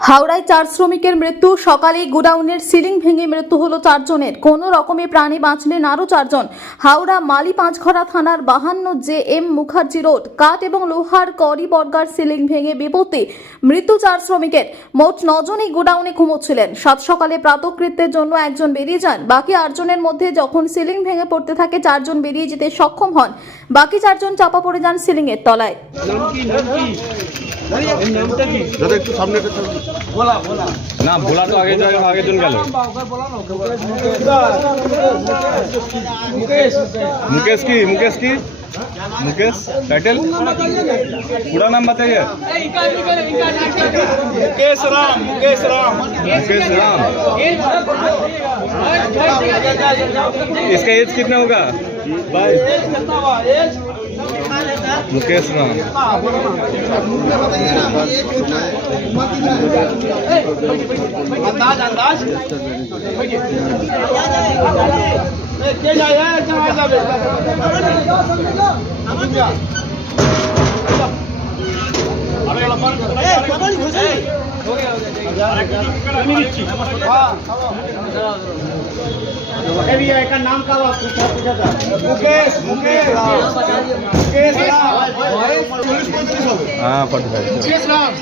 হাওড়ায় চার শ্রমিকের মৃত্যু, সকালে গোডাউনের সিলিং ভেঙে মৃত্যু হলো চারজনের। কোনো রকমে প্রাণে বাঁচলেন আরও চারজন। হাওড়া মালি পাঁচঘরা থানার বাহান্ন জে এম মুখার্জি রোড, কাঠ এবং লোহার করি বর্গার সিলিং ভেঙে বিপত্তি। মৃত্যু চার শ্রমিকের। মোট নজনই গোডাউনে ঘুমোচ্ছিলেন। সাত সকালে প্রাতকৃত্যের জন্য একজন বেরিয়ে যান। বাকি আটজনের মধ্যে যখন সিলিং ভেঙে পড়তে থাকে, চারজন বেরিয়ে যেতে সক্ষম হন। বাকি চারজন চাপা পড়ে যান সিলিংয়ের তলায়। দাদা একটু সামনে একটা ছবি। না ভোলা তো আগে যায় আগের জন গেল मुकेश की मुकेश की मुकेश टाइटल पूरा नाम बताइए मुकेश राम मुकेश राम मुकेश राम इसका एज कितना होगा बाईस मुकेश राम अंदाज अंदाज अरे भैया का नाम का आप पूछा पूछा था। मुकेश मुकेश राम मुकेश राम पुलिस पुलिस हो गए हाँ पट गए। मुकेश राम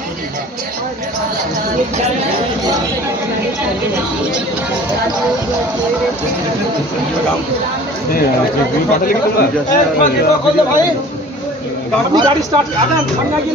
तो गाड़ी स्टार्ट आना गाड़ी